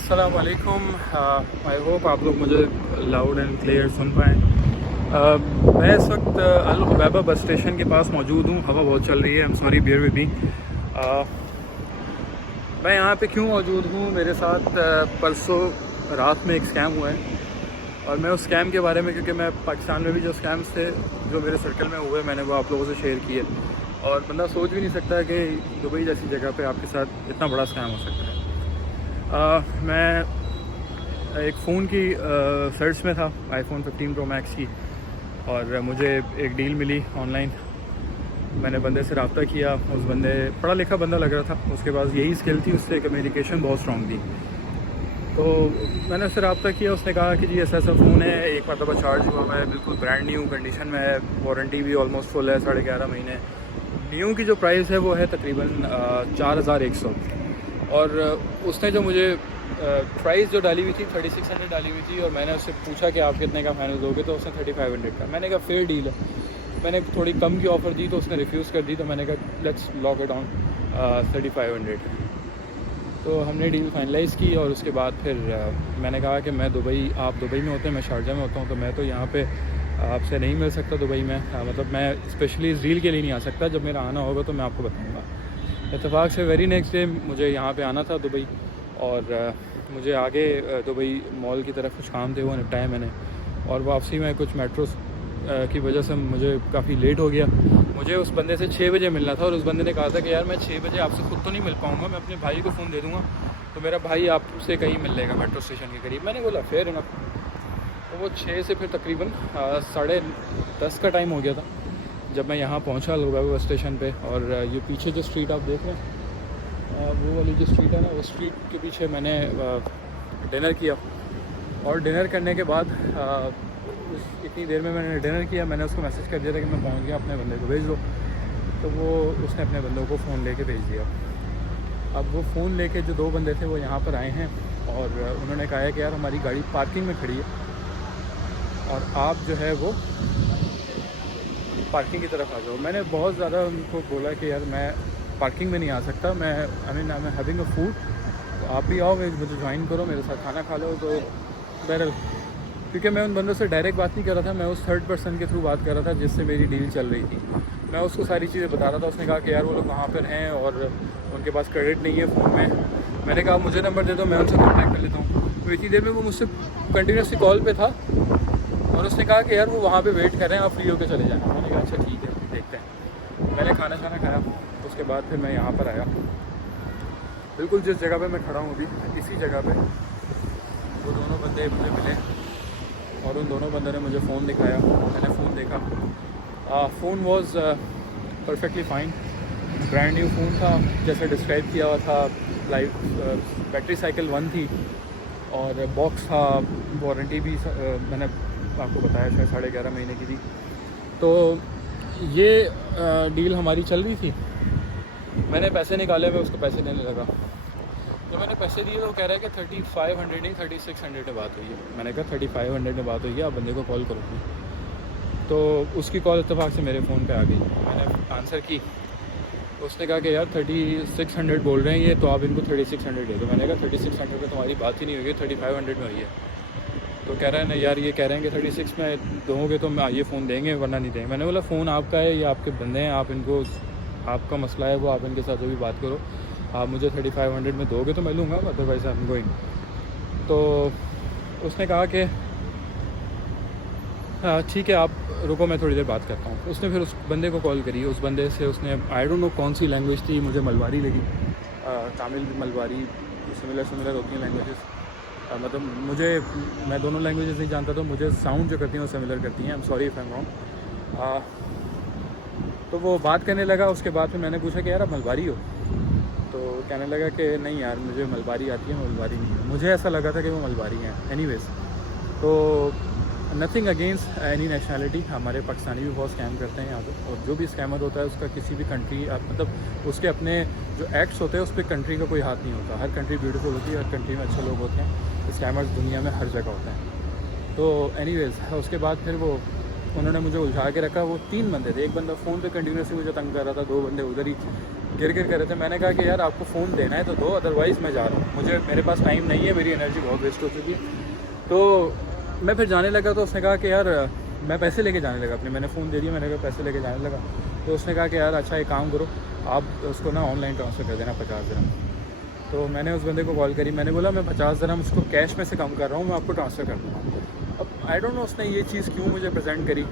अस्सलाम वालेकुम। I hope आप लोग मुझे लाउड एंड क्लियर सुन पाएँ। मैं इस वक्त अल हुबैबा बस स्टेशन के पास मौजूद हूँ। हवा बहुत चल रही है। I am sorry, bear with me. मैं यहाँ पे क्यों मौजूद हूँ? मेरे साथ परसों रात में एक स्कैम हुआ है और मैं उस स्कैम के बारे में, क्योंकि मैं पाकिस्तान में भी जो स्कैम्स थे जो मेरे सर्कल में हुए, मैंने वो आप लोगों से शेयर किए। और बंदा सोच भी नहीं सकता कि दुबई जैसी जगह पे आपके साथ इतना बड़ा स्कैम हो सकता है। मैं एक फ़ोन की सर्च में था, iPhone 15 Pro Max की, और मुझे एक डील मिली ऑनलाइन। मैंने बंदे से रब्ता किया। उस बंदे पढ़ा लिखा बंदा लग रहा था, उसके पास यही स्किल थी, उससे कम्युनिकेशन बहुत स्ट्रॉन्ग थी। तो मैंने उससे रब्ता किया। उसने कहा कि जी ऐसा ऐसा फ़ोन है, एक मरतबा चार्ज हुआ हुआ है, बिल्कुल ब्रांड न्यू कंडीशन में है, वारंटी भी ऑलमोस्ट फुल है, 11.5 महीने। न्यू की जो प्राइस है वो है तकरीबन 4100। और उसने जो मुझे प्राइस जो डाली हुई थी 3600 डाली हुई थी, और मैंने उससे पूछा कि आप कितने का फाइनल दोगे, तो उसने 3500 का। मैंने कहा फेयर डील है। मैंने थोड़ी कम की ऑफ़र दी तो उसने रिफ्यूज़ कर दी, तो मैंने कहा लेट्स लॉक इट ऑन 3500। तो हमने डील फाइनलाइज़ की और उसके बाद फिर मैंने कहा कि मैं दुबई, आप दुबई में होते हैं, मैं शारजा में होता हूँ, तो मैं तो यहाँ पे आपसे नहीं मिल सकता दुबई में। मतलब मैं स्पेशली इस डील के लिए नहीं आ सकता। जब मेरा आना होगा तो मैं आपको बताऊँगा। इत्तेफाक से वेरी नेक्स्ट डे मुझे यहाँ पे आना था दुबई, और मुझे आगे दुबई मॉल की तरफ कुछ काम थे, वो निपटाए मैंने। और वापसी में कुछ मेट्रो की वजह से मुझे काफ़ी लेट हो गया। मुझे उस बंदे से 6 बजे मिलना था, और उस बंदे ने कहा था कि यार मैं 6 बजे आपसे खुद तो नहीं मिल पाऊँगा, मैं अपने भाई को फ़ोन दे दूँगा, तो मेरा भाई आपसे कहीं मिल लेगा मेट्रो स्टेशन के करीब। मैंने बोला फेयर इनफ। तो वो 6 से फिर तकरीबन 10:30 का टाइम हो गया था जब मैं यहाँ पहुँचा हुबैबा बस स्टेशन पे। और ये पीछे जो स्ट्रीट आप देख रहे हैं, वो वाली जो स्ट्रीट है ना, वो स्ट्रीट के पीछे मैंने डिनर किया। और डिनर करने के बाद इतनी देर में मैंने डिनर किया, मैंने उसको मैसेज कर दिया था कि मैं पहुँच गया, अपने बंदे को भेज दो। तो वो उसने अपने बंदों को फ़ोन लेके भेज दिया। अब वो फ़ोन लेके जो 2 बंदे थे वो यहाँ पर आए हैं, और उन्होंने कहा है कि यार हमारी गाड़ी पार्किंग में खड़ी है और आप जो है वो पार्किंग की तरफ आ जाओ। मैंने बहुत ज़्यादा उनको बोला कि यार मैं पार्किंग में नहीं आ सकता, मैं I am having a food, तो आप भी आओ, मुझे ज्वाइन करो, मेरे साथ खाना खा लो। तो बहरहाल, क्योंकि मैं उन बंदों से डायरेक्ट बात नहीं कर रहा था, मैं उस थर्ड पर्सन के थ्रू बात कर रहा था जिससे मेरी डील चल रही थी। मैं उसको सारी चीज़ें बता रहा था। उसने कहा कि यार वो लोग कहाँ पर हैं और उनके पास क्रेडिट नहीं है फ़ोन में। मैंने कहा मुझे नंबर दे दो, मैं उनसे कॉन्टैक्ट कर लेता हूँ। तो इतनी देर में वो मुझसे कंटिन्यूसली कॉल पे था, और उसने कहा कि यार वो वहाँ पे वेट कर रहे हैं, आप फ्री होकर चले जाना। मैंने कहा अच्छा ठीक है, देखते हैं। मैंने खाना खाया, उसके बाद फिर मैं यहाँ पर आया, बिल्कुल जिस जगह पे मैं खड़ा हूँ अभी, इसी जगह पे वो दोनों बंदे मुझे मिले, और उन दोनों बंदों ने मुझे फ़ोन दिखाया। मैंने फ़ोन देखा। Phone was perfectly fine, brand new phone था जैसे डिस्क्राइब किया हुआ था। लाइफ बैटरी साइकिल 1 थी, और बॉक्स था, वारंटी भी मैंने आपको बताया शायद 11.5 महीने की थी। तो ये डील हमारी चल रही थी। मैंने पैसे निकाले, मैं उसको पैसे देने लगा। जब मैंने पैसे दिए तो वो कह रहा है कि 3500 नहीं 3600 में बात हुई है। मैंने कहा 3500 में बात हुई है, आप बंदे को कॉल करो। तो उसकी कॉल इत्तेफाक से मेरे फ़ोन पे आ गई। मैंने आंसर की। उसने कहा कि यार 3600 बोल रहे हैं ये, तो आप इनको 3600 दे दो। मैंने कहा 3600 में तुम्हारी बात ही नहीं हुई, 3500 में हुई है। तो कह रहा है ना यार, ये कह रहे हैं कि 36 में दोगे तो मैं ये फ़ोन देंगे, वरना नहीं देंगे। मैंने बोला फ़ोन आपका है, ये आपके बंदे हैं, आप इनको, आपका मसला है वो, आप इनके साथ जो भी बात करो, आप मुझे 3500 में दोगे तो मैं लूँगा, अदरवाइज़ आई एम गोइंग। तो उसने कहा कि ठीक है, आप रुको, मैं थोड़ी देर बात करता हूँ। उसने फिर उस बंदे को कॉल करी। उस बंदे से उसने, आई डोंट नो कौन सी लैंग्वेज थी, मुझे मलबारी लगी, तमिल मलबारी, सिमिलर होती हैं लैंग्वेजेस। मतलब मैं दोनों लैंग्वेजेस नहीं जानता, तो मुझे साउंड जो करती हैं वो सिमिलर करती हैं। I am sorry if I am wrong. तो वो बात करने लगा। उसके बाद फिर मैंने पूछा कि यार आप मलबारी हो? तो कहने लगा कि नहीं यार, मुझे मलबारी आती है, मलबारी नहीं है। मुझे ऐसा लगा था कि वो मलबारी हैं। एनीवेज, तो नथिंग अगेंस्ट एनी नेशनैलिटी, हमारे पाकिस्तानी भी बहुत स्कैम करते हैं यहाँ पे, और जो भी स्कैमर होता है उसका किसी भी कंट्री, मतलब उसके अपने जो एक्ट्स होते हैं उस पर कंट्री का कोई हाथ नहीं होता। हर कंट्री ब्यूटीफुल होती है, हर कंट्री में अच्छे लोग होते हैं। स्कैमर्स दुनिया में हर जगह होते हैं। तो एनीवेज, उसके बाद फिर वो उन्होंने मुझे उलझा के रखा। वो 3 बंदे थे। एक बंदा फ़ोन पे कंटिन्यूसली मुझे तंग कर रहा था, 2 बंदे उधर ही गिर कर रहे थे। मैंने कहा कि यार आपको फ़ोन देना है तो दो, अदरवाइज़ मैं जा रहा हूँ, मुझे मेरे पास टाइम नहीं है, मेरी एनर्जी बहुत वेस्ट हो चुकी है। तो मैं फिर जाने लगा। तो उसने कहा कि यार मैं पैसे लेके जाने लगा अपने, मैंने फ़ोन दे दिया, मैंने कहा पैसे लेके जाने लगा। तो उसने कहा कि यार अच्छा एक काम करो, आप उसको ना ऑनलाइन ट्रांसफ़र कर देना 50 दिरहम। तो मैंने उस बंदे को कॉल करी, मैंने बोला मैं 50 दिरहम उसको कैश में से कम कर रहा हूँ, मैं आपको ट्रांसफ़र कर दूँगा। अब आई डोंट नो उसने ये चीज़ क्यों मुझे प्रेजेंट करी,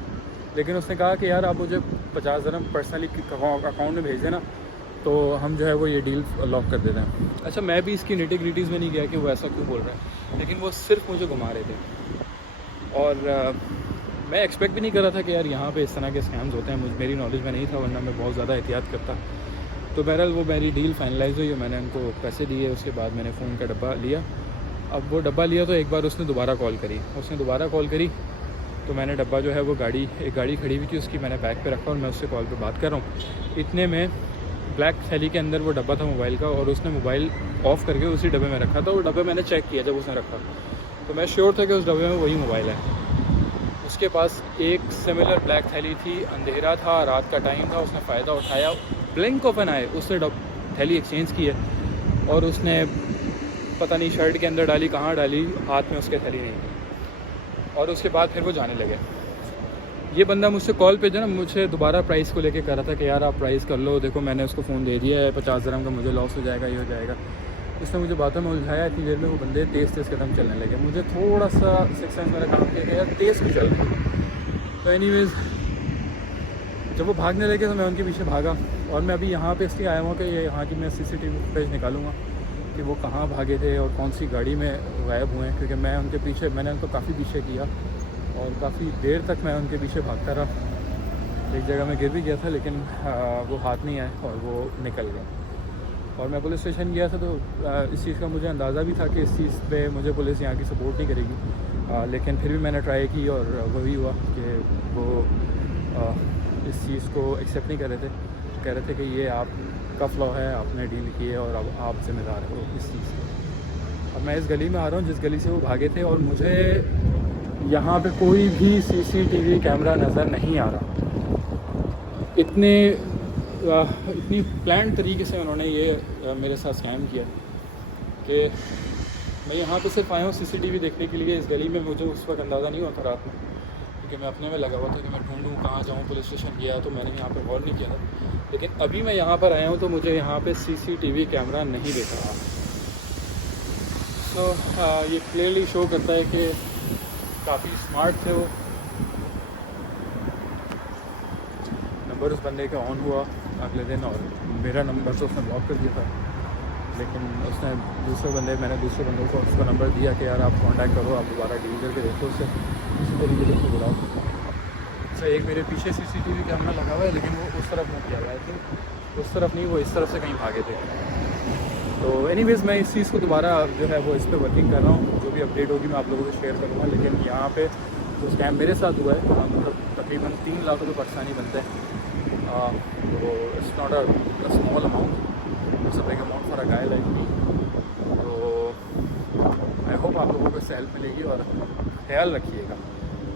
लेकिन उसने कहा कि यार आप मुझे 50 दिरहम पर्सनली अकाउंट में भेज देना, तो हम जो है वो ये डील लॉक कर देते हैं। अच्छा, मैं भी इसकी निटी-ग्रिटीज़ में नहीं गया कि वो ऐसा क्यों बोल रहा है, लेकिन वो सिर्फ मुझे घुमा रहे थे। और मैं एक्सपेक्ट भी नहीं कर रहा था कि यार यहाँ पे इस तरह के स्कैम्स होते हैं, मेरी नॉलेज में नहीं था, वरना मैं बहुत ज़्यादा एहतियात करता। तो बहरहाल वो मेरी डील फाइनलाइज़ हुई, मैंने उनको पैसे दिए, उसके बाद मैंने फ़ोन का डब्बा लिया। अब वो डब्बा लिया तो एक बार उसने दोबारा कॉल करी, तो मैंने डब्बा जो है वो एक गाड़ी खड़ी हुई थी उसकी, मैंने बैग पे रखा और मैं उससे कॉल पे बात कर रहा हूँ। इतने में ब्लैक थैली के अंदर वो डब्बा था मोबाइल का, और उसने मोबाइल ऑफ़ करके उसी डब्बे में रखा था। वो डब्बे मैंने चेक किया जब उसने रखा, तो मैं श्योर था कि उस डब्बे में वही मोबाइल है। उसके पास एक सिमिलर ब्लैक थैली थी, अंधेरा था, रात का टाइम था, उसने फ़ायदा उठाया, ब्लिंक ऑफ एन आई उसने थैली एक्सचेंज की है, और उसने पता नहीं शर्ट के अंदर डाली, कहाँ डाली, हाथ में उसके थैली नहीं थी। और उसके बाद फिर वो जाने लगे। ये बंदा मुझसे कॉल पे जो ना मुझे दोबारा प्राइस को लेके कह रहा था कि यार आप प्राइस कर लो, देखो मैंने उसको फ़ोन दे दिया है, 50 दिरहम का मुझे लॉस हो जाएगा, ये हो जाएगा। उसने मुझे बातों में उलझाया। इतनी देर में वो बंदे तेज़ कदम चलने लगे। मुझे थोड़ा सा सिक्स सेंस मेरा काम किया कि यार तेज़ क्यों चल रहे। तो एनीवेज़ जब वो भागने लगे तो मैं उनके पीछे भागा, और मैं अभी यहाँ पे इसलिए आया हूँ कि यहाँ की मैं CCTV फुटेज निकालूंगा कि वो कहाँ भागे थे और कौन सी गाड़ी में गायब हुए हैं, क्योंकि मैंने उनको काफ़ी पीछे किया और काफ़ी देर तक मैं उनके पीछे भागता रहा। एक जगह मैं गिर भी गया था, लेकिन वो हाथ नहीं आए और वो निकल गए। और मैं पुलिस स्टेशन गया था, तो इस चीज़ का मुझे अंदाज़ा भी था कि इस चीज़ पे मुझे पुलिस यहाँ की सपोर्ट नहीं करेगी, लेकिन फिर भी मैंने ट्राई की, और वही हुआ कि वो इस चीज़ को एक्सेप्ट नहीं कर रहे थे। कह रहे थे कि ये आपका फ्लॉ है, आपने डील की है और अब आप ज़िम्मेदार हो इस चीज़ से। अब मैं इस गली में आ रहा हूँ जिस गली से वो भागे थे, और मुझे यहाँ पे कोई भी CCTV कैमरा नज़र नहीं आ रहा। इतनी प्लान तरीके से उन्होंने ये मेरे साथ स्कैम किया कि मैं यहाँ पे सिर्फ आया हूँ CCTV देखने के लिए। इस गली में मुझे उस वक्त अंदाज़ा नहीं होता रात में, क्योंकि मैं अपने में लगा हुआ था कि मैं ढूंढूँ कहाँ जाऊँ। पुलिस स्टेशन गया तो मैंने यहाँ पे गौर नहीं किया था, लेकिन अभी मैं यहाँ पर आया हूँ तो मुझे यहाँ पे CCTV कैमरा नहीं दिख रहा। तो ये क्लियरली शो करता है कि काफ़ी स्मार्ट थे वो। नंबर उस बंदे का ऑन हुआ अगले दिन, और मेरा नंबर तो उसने ब्लॉक कर दिया था, लेकिन मैंने दूसरे बंदे को उसका नंबर दिया कि यार आप कांटेक्ट करो, आप दोबारा डील करके देखो उससे, इसी तरीके से उसको बुलाओ। अच्छा, एक मेरे पीछे CCTV कैमरा लगा हुआ है, लेकिन वो उस तरफ नहीं किया हुआ है, तो उस तरफ नहीं, वो इस तरफ से कहीं भागे थे। तो एनीवेज़ मैं इस चीज़ को दोबारा जो है वो इस पर वर्किंग कर रहा हूँ। जो भी अपडेट होगी मैं आप लोगों से शेयर करूँगा। लेकिन यहाँ पे जो स्कैम मेरे साथ हुआ है, मतलब तकरीबन 3 लाख रुपये पाकिस्तानी बनते हैं। तो it's not a small amount, it's a big amount for a guy like me. तो आई होप आप लोगों को इससे हेल्प मिलेगी, और ख्याल रखिएगा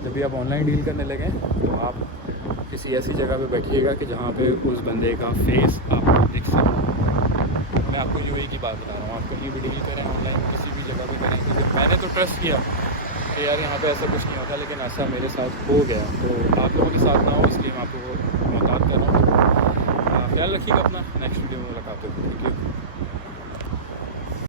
जब भी आप ऑनलाइन डील करने लगें तो आप किसी ऐसी जगह पे बैठिएगा कि जहाँ पे उस बंदे का फेस आप देख सकें। मैं आपको UAE की बात बता रहा हूँ, आप कहीं भी डील करें ऑनलाइन, किसी भी जगह पे करें, क्योंकि मैंने तो ट्रस्ट किया कि यार यहाँ पे ऐसा कुछ नहीं होता, लेकिन ऐसा मेरे साथ हो गया। तो आप लोगों के साथ ना हो, इसलिए मैं आपको मोहतात कर रहा हूँ। ख्याल रखिएगा अपना। नेक्स्ट वीडियो में मुलाकात होगी। Thank you.